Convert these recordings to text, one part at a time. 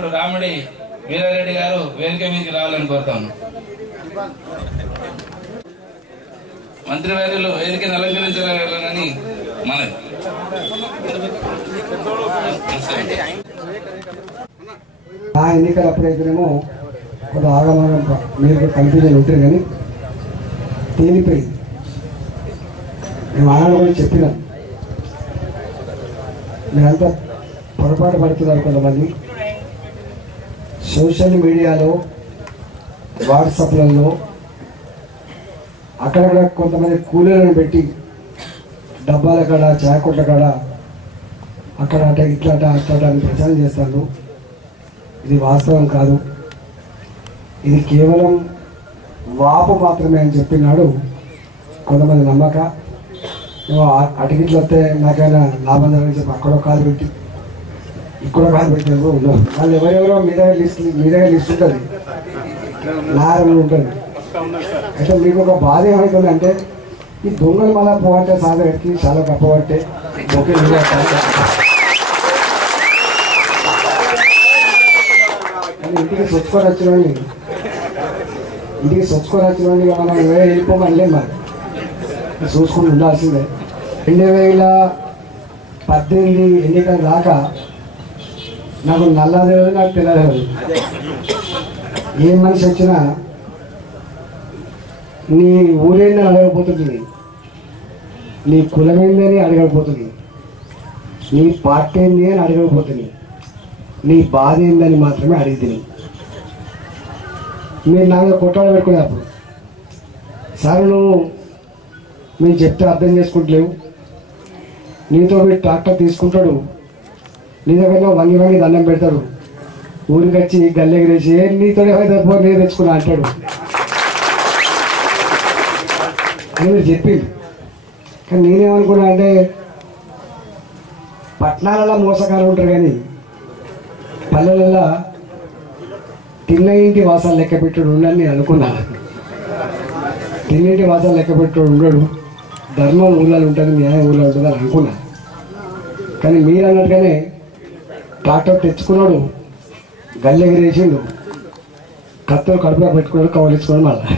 అధ్యక్షుడు రాముడి వీరారెడ్డి గారు వేదిక మీదకి రావాలని కోరుతాను. మంత్రివర్యులు వేదికను అలంకరించాలని మనది. ఆ ఎన్నికలు అప్పుడైతేనేమో కొంత ఆగమనం మీరు కన్ఫ్యూజన్ ఉంటుంది, కానీ తేలిపోయింది. మేము ఆనాడు కూడా చెప్పినాం, మీరంతా పొరపాటు పడుతున్నారు. కొంతమంది సోషల్ మీడియాలో, వాట్సాప్లలో అక్కడక్కడ కొంతమంది కూలీలను పెట్టి డబ్బాల కాడ, చాయ్ కొట్ల కాడ అక్కడ అట ఇట్లట అట్లట అని ప్రచారం చేస్తాను. ఇది వాస్తవం కాదు. ఇది కేవలం వాపు మాత్రమే అని చెప్పినాడు కొంతమంది నమ్మక. అటుగిట్లు వస్తే నాకైనా లాభం జరగని చెప్పి అక్కడో కాలు పెట్టి ఇక్కడ కాలు పెట్టిన ఉన్నాం. వాళ్ళు ఎవరెవరో మీ దగ్గర లిస్ట్ ఉంటుంది, నారలు ఉంటుంది. అయితే మీకు ఒక బాధ ఏమవుతుంది అంటే, ఈ దొంగలు మళ్ళా పోవంటే సాధనకి చాలా గొప్పవంటే ఒకే ఇంటికి స్వచ్చుకొని వచ్చినండి, మనం వెళ్ళిపోమని మరి చూసుకుని ఉండాల్సిందే. 2018 ఎన్నికల దాకా నాకు నల్లదేవదు, నాకు తెల్లదేవదు. ఏ మనిషి వచ్చినా నీ ఊరేందని అడగకపోతుంది, నీ కులమేందని అడగకపోతుంది, నీ పార్టీ ఏంది అని అడగకపోతుంది, నీ బాధ ఏందని మాత్రమే అడిగితే. మీరు నా మీద కొట్టాడు పెట్టుకునేప్పుడు, సార్ నువ్వు మేము చెప్తే అర్థం చేసుకుంటలేవు, నీతో మీరు ట్రాక్టర్ తీసుకుంటాడు, నీ దగ్గర వంగి దండం పెడతాడు, ఊరికి వచ్చి గల్లెగిరేసి నీతో ఏమైతే నేను తెచ్చుకున్నా అంటాడు అని మీరు చెప్పింది. కానీ నేనేమనుకున్నా అంటే, పట్టణాలలో మోసకాలు ఉంటారు కానీ పల్లెలలో తిన్న ఇంటి వాసాలు లెక్క పెట్టుడు ఉండని నేను అనుకున్నాను. తిన్నింటి వాసాలు లెక్క పెట్టుడు ఉండడు, ధర్మం ఊళ్ళలో ఉంటుంది, న్యాయం ఊళ్ళో ఉంటుంది అని అనుకున్నా. కానీ మీరు అన్నట్టుగానే ట్రాక్టర్ తెచ్చుకున్నాడు, గల్లెగిరేసిండు, కత్తులు కడుపులో పెట్టుకున్నాడు, కవలించుకున్నాడు, మళ్ళా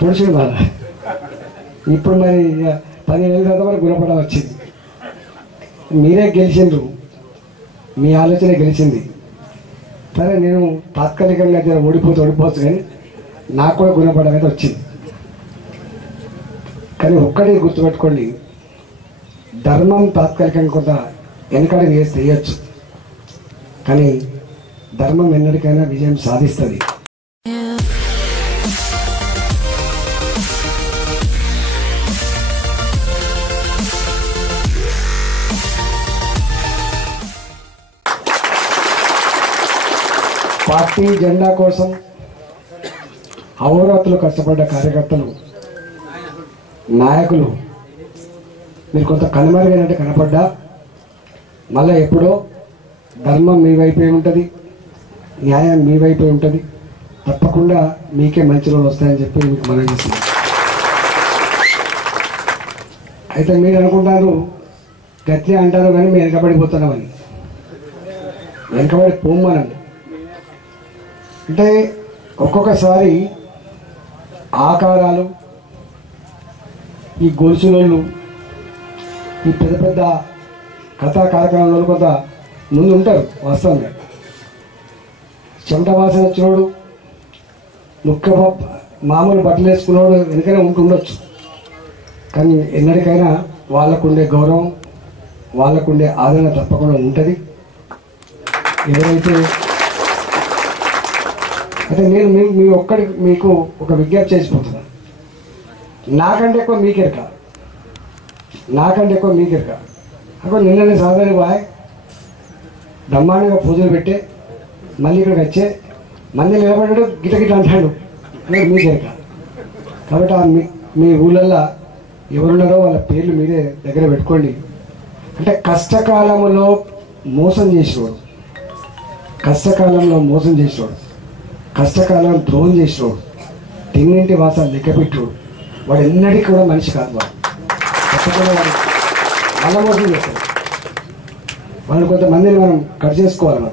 పొడిచిండు మళ్ళా. ఇప్పుడు మరి 10 ఏళ్ళ తర్వాత మరి గుణపడ వచ్చింది. మీరే గెలిచిండ్రు, మీ ఆలోచన గెలిచింది. సరే నేను తాత్కాలికంగా ఓడిపోవచ్చు, కానీ నాకు కూడా గుణపడం అయితే వచ్చింది. కానీ ఒక్కడే గుర్తుపెట్టుకోండి, ధర్మం తాత్కాలికంగా కొంత వెనకడుగు వేయచ్చు, కానీ ధర్మం ఎన్నటికైనా విజయం సాధిస్తుంది. పార్టీ జెండా కోసం అహోరాత్రులు కష్టపడ్డ కార్యకర్తలు, నాయకులు మీరు కొంత కనుమరుగైనట్టు కనపడ్డా మళ్ళీ ఎప్పుడో ధర్మం మీ వైపే ఉంటుంది, న్యాయం మీ వైపే ఉంటుంది. తప్పకుండా మీకే మంచి రోజులు వస్తాయని చెప్పి మీకు మనం చేస్తున్నాం. అయితే మీరు అనుకుంటారు గట్లే అంటారు, కానీ మేము వెనకబడిపోతున్నామని. వెనకబడి పోమ్మనండి. అంటే ఒక్కొక్కసారి ఆకారాలు, ఈ గొలుసులోళ్ళు, ఈ పెద్ద పెద్ద కథా కార్యక్రమంలో కొంత ముందు ఉంటారు. వాస్తవంగా చెమట వాసన వచ్చినోడు, మామూలు బట్టలు వేసుకున్నోడు వెనుకనే ఉంటుండొచ్చు, కానీ ఎన్నటికైనా వాళ్ళకుండే గౌరవం, వాళ్ళకుండే ఆదరణ తప్పకుండా ఉంటుంది. ఎవరైతే అయితే నేను మీ ఒక్కడికి మీకు ఒక విజ్ఞప్తి చేసిపోతున్నాను. నాకంటే ఎక్కువ మీకెరక అక్కడ నిన్ననే సాధారణ బాయ్ బ్రహ్మాండంగా పూజలు పెట్టే మళ్ళీ ఇక్కడికి వచ్చే మళ్ళీ నిలబడ్డాడు, గిట అంటాడు, మీకెరక. కాబట్టి మీ ఊళ్ళల్లో ఎవరున్నారో వాళ్ళ పేర్లు మీరే దగ్గర పెట్టుకోండి. అంటే కష్టకాలంలో మోసం చేసేవాడు, కష్టకాలం ద్రోహం చేసేవాడు, తిన్నింటి వాసాలు లెక్కపెట్టేవాడు, వాడు ఎన్నటికీ కూడా మనిషి కాదు. వాడు తప్పకుండా వాళ్ళ మోసం చేస్తాడు. వాళ్ళు కొంతమందిని మనం కట్ చేసుకోవాలి.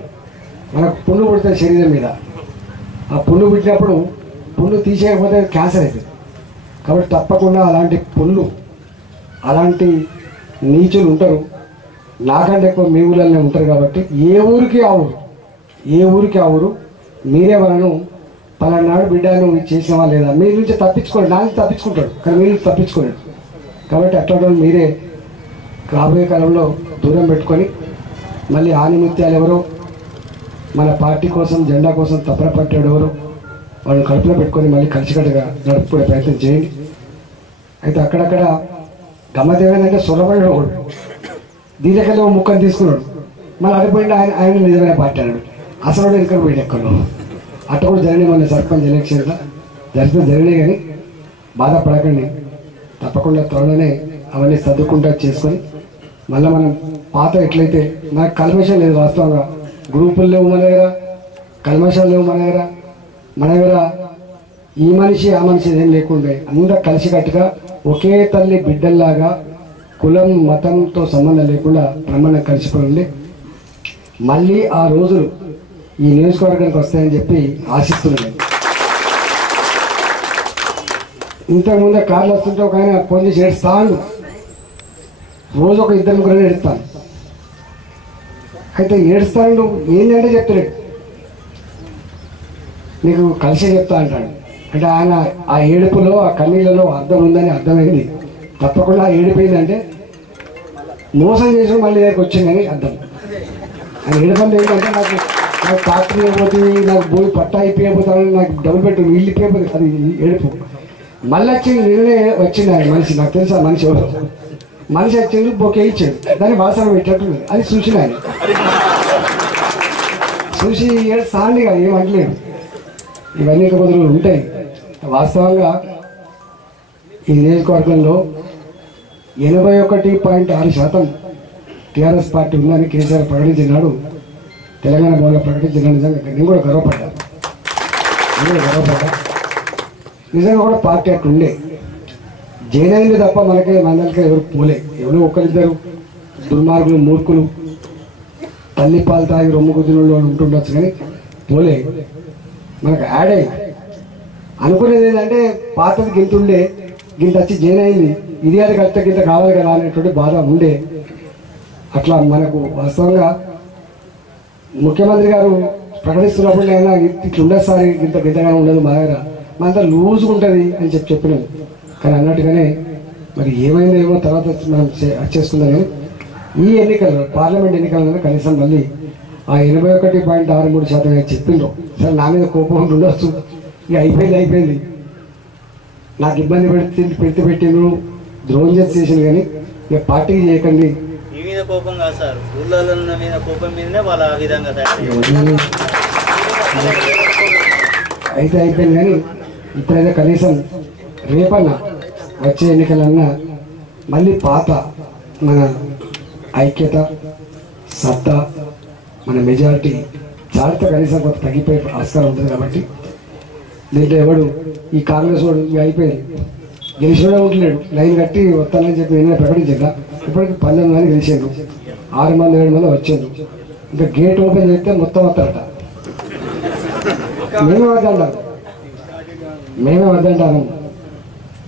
మనకు పుండు పుడుతుంది శరీరం మీద. ఆ పుండు పుట్టినప్పుడు పుండు తీసేయకపోతే క్యాన్సర్ అవుతుంది. కాబట్టి తప్పకుండా అలాంటి పుండ్లు, అలాంటి నీచులు ఉంటారు. నాకంటే ఎక్కువ మీ ఊళ్ళనే ఉంటారు. కాబట్టి ఏ ఊరికి ఆ ఊరు మీరే వాళ్ళను పలానాడు బిడ్డ నువ్వు చేసినవా లేదా, మీ నుంచి తప్పించుకోండి. నా నుంచి తప్పించుకుంటాడు కానీ మీ నుంచి తప్పించుకోలేడు. కాబట్టి అట్లా మీరే రాబోయే కాలంలో దూరం పెట్టుకొని మళ్ళీ ఆనిముత్యాలు ఎవరో మన పార్టీ కోసం జెండా కోసం తపన పట్టాడు ఎవరో వాళ్ళని కడుపులో పెట్టుకొని మళ్ళీ కలిసికట్టుగా నడుపుకునే ప్రయత్నం చేయండి. అయితే అక్కడక్కడ గమ్మత్ ఏమైందంటే సొరబడి ఒకడు దీనికల్లా ముక్కని తీసుకున్నాడు, మళ్ళీ అడిపోయింది. ఆయన నిజమైన పార్టీ అన్నాడు. అసలు ఇక్కడ పోయింది ఎక్కడో. అట్ట కూడా జరిగినాయి మన సర్పంచ్ ఎలక్షన్లో జరిగినాయి. కానీ బాధపడకండి, తప్పకుండా త్వరలోనే అవన్నీ సర్దుకుంటా చేసుకొని మళ్ళీ మనం పాత ఎట్లయితే మనకు కల్మషం లేదు. వాస్తవంగా గ్రూపులు లేవు మన దగ్గర, కల్మషాలు లేవు మన దగ్గర. ఈ మనిషి ఆ మనిషి ఏం లేకుండే అందరూ కలిసికట్టుగా ఒకే తల్లి బిడ్డల్లాగా కులం మతంతో సంబంధం లేకుండా బ్రహ్మాండం కలిసిపోయి ఉండి మళ్ళీ ఆ రోజులు ఈ నియోజకవర్గానికి వస్తాయని చెప్పి ఆశిస్తున్నాను. ఇంతకుముందే కార్లు వస్తుంటే ఒక ఆయన ఫోన్ చేసి ఏడుస్తాను, రోజు ఒక 2-3 ఏడుస్తాను. అయితే ఏడుస్తాను ఏంటంటే చెప్తలేడు, నీకు కలిసి చెప్తా అంటాడు. అంటే ఆయన ఆ ఏడుపులో ఆ కన్నీళ్ళలో అర్థం ఉందని అర్థమైంది. తప్పకుండా ఏడిపోయిందంటే మోసం చేసి మళ్ళీ దగ్గరికి వచ్చిందని అర్థం. ఆయన ఏడుపండి ఏంటంటే నాకు ట్రాక్టర్ అయిపోతుంది, నాకు భూమి పట్టా అయిపోయిపోతాను, నాకు డబ్బులు పెట్టి ఇల్లు ఇప్పిపోతుంది, అది ఏడుపు. మళ్ళీ వచ్చి నిన్నే వచ్చింది ఆయన మనిషి. నాకు తెలుసు ఆ మనిషి ఎవరు. మనిషి వచ్చింది బొకే ఇచ్చాడు, దాన్ని వాసన పెట్టేట్టుంది. అది చూసిన ఆయన చూసి సాండిగా ఏమంటలేదు. ఇవన్నీ కుదురు ఉంటాయి. వాస్తవంగా ఈ నియోజకవర్గంలో 81.6% టీఆర్ఎస్ పార్టీ ఉందని కేసీఆర్ ప్రకటించినాడు. తెలంగాణ భవన్లో ప్రకటించిన నిజంగా నేను కూడా గర్వపడ్డా. నిజంగా కూడా పార్టీ అట్లా ఉండే జైనైంది తప్ప మనకి ఎవరు పోలే. ఎవరో ఒకరిద్దరు దుర్మార్గులు, మూర్ఖులు, తల్లి పాలు తాగి రొమ్ము కుదిరిలో ఉంటుండొచ్చు కానీ పోలే. మనకు యాడ్ అయ్యి అనుకునేది ఏంటంటే పాతది గింత ఉండే, గింత వచ్చి జైన్ అయింది, ఇది అది కలిస్తే గింత కావాలి కదా అనేటువంటి బాధ ఉండే. అట్లా మనకు వాస్తవంగా ముఖ్యమంత్రి గారు ప్రకటిస్తున్నప్పుడు అయినా ఇట్లా ఉండదు సార్, గింతగా ఉండదు మా దగ్గర, మనంతా లూజ్గా ఉంటుంది అని చెప్పినాం. కానీ అన్నట్టుగానే మరి ఏమైందేమో తర్వాత మనం చేసుకుందాం. కానీ ఈ ఎన్నికలు పార్లమెంట్ ఎన్నికలలో కనీసం మళ్ళీ ఆ 81.63% చెప్పిండ్రు. సరే నా మీద కోపం ఉండొచ్చు, ఇక అయిపోయింది, నాకు ఇబ్బంది పెట్టిండ్రు, ద్రోహం చేసిండు. కానీ ఇక పార్టీకి చేయకండి. కోపం కాదు సార్, ఊళ్ళో మీద కోపం మీదనే వాళ్ళ ఆ విధంగా అయితే అయిపోయింది. కానీ ఇప్పుడైతే కనీసం రేపన్నా వచ్చే ఎన్నికలన్నా మళ్ళీ పాత మన ఐక్యత, సత్తా, మన మెజారిటీ చాలితే కనీసం కొంత తగ్గిపోయే ఆస్కారం ఉంటుంది. కాబట్టి దీంట్లో ఎవడు ఈ కాంగ్రెస్ వాడు ఇక అయిపోయింది, గెలిచినోడే ఉంటలేడు, లైన్ కట్టి వస్తానని చెప్పి నిన్న ప్రకటించాక ఇప్పటికి 19 మంది గెలిచారు, 6 మంది 7 మంది వచ్చారు. ఇంకా గేట్ ఓపెన్ చేస్తే మొత్తం వస్తారట. మేమే వద్దంటాను.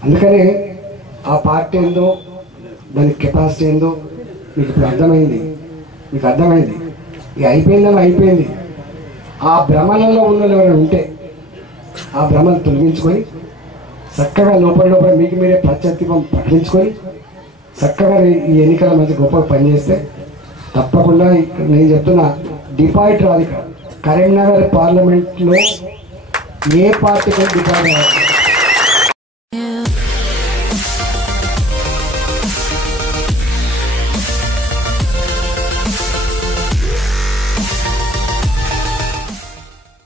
అందుకని ఆ పార్టీ ఏందో, దాని కెపాసిటీ ఏందో మీకు ఇప్పుడు అర్థమైంది. ఇక అయిపోయింది. ఆ భ్రమలలో ఉన్న ఎవరైనా ఉంటే ఆ భ్రమను తొలగించుకొని చక్కగా లోపల మీకు మీరే ప్రత్యర్థిపం ప్రకటించుకొని చక్కగా ఈ ఎన్నికల మధ్య గొప్పగా పనిచేస్తే తప్పకుండా ఇక్కడ నేను చెప్తున్నా డిపాజిట్ రాదు. ఇక్కడ కరీంనగర్ పార్లమెంట్లో ఏ పార్టీకి డిపాజిట్ రాదు.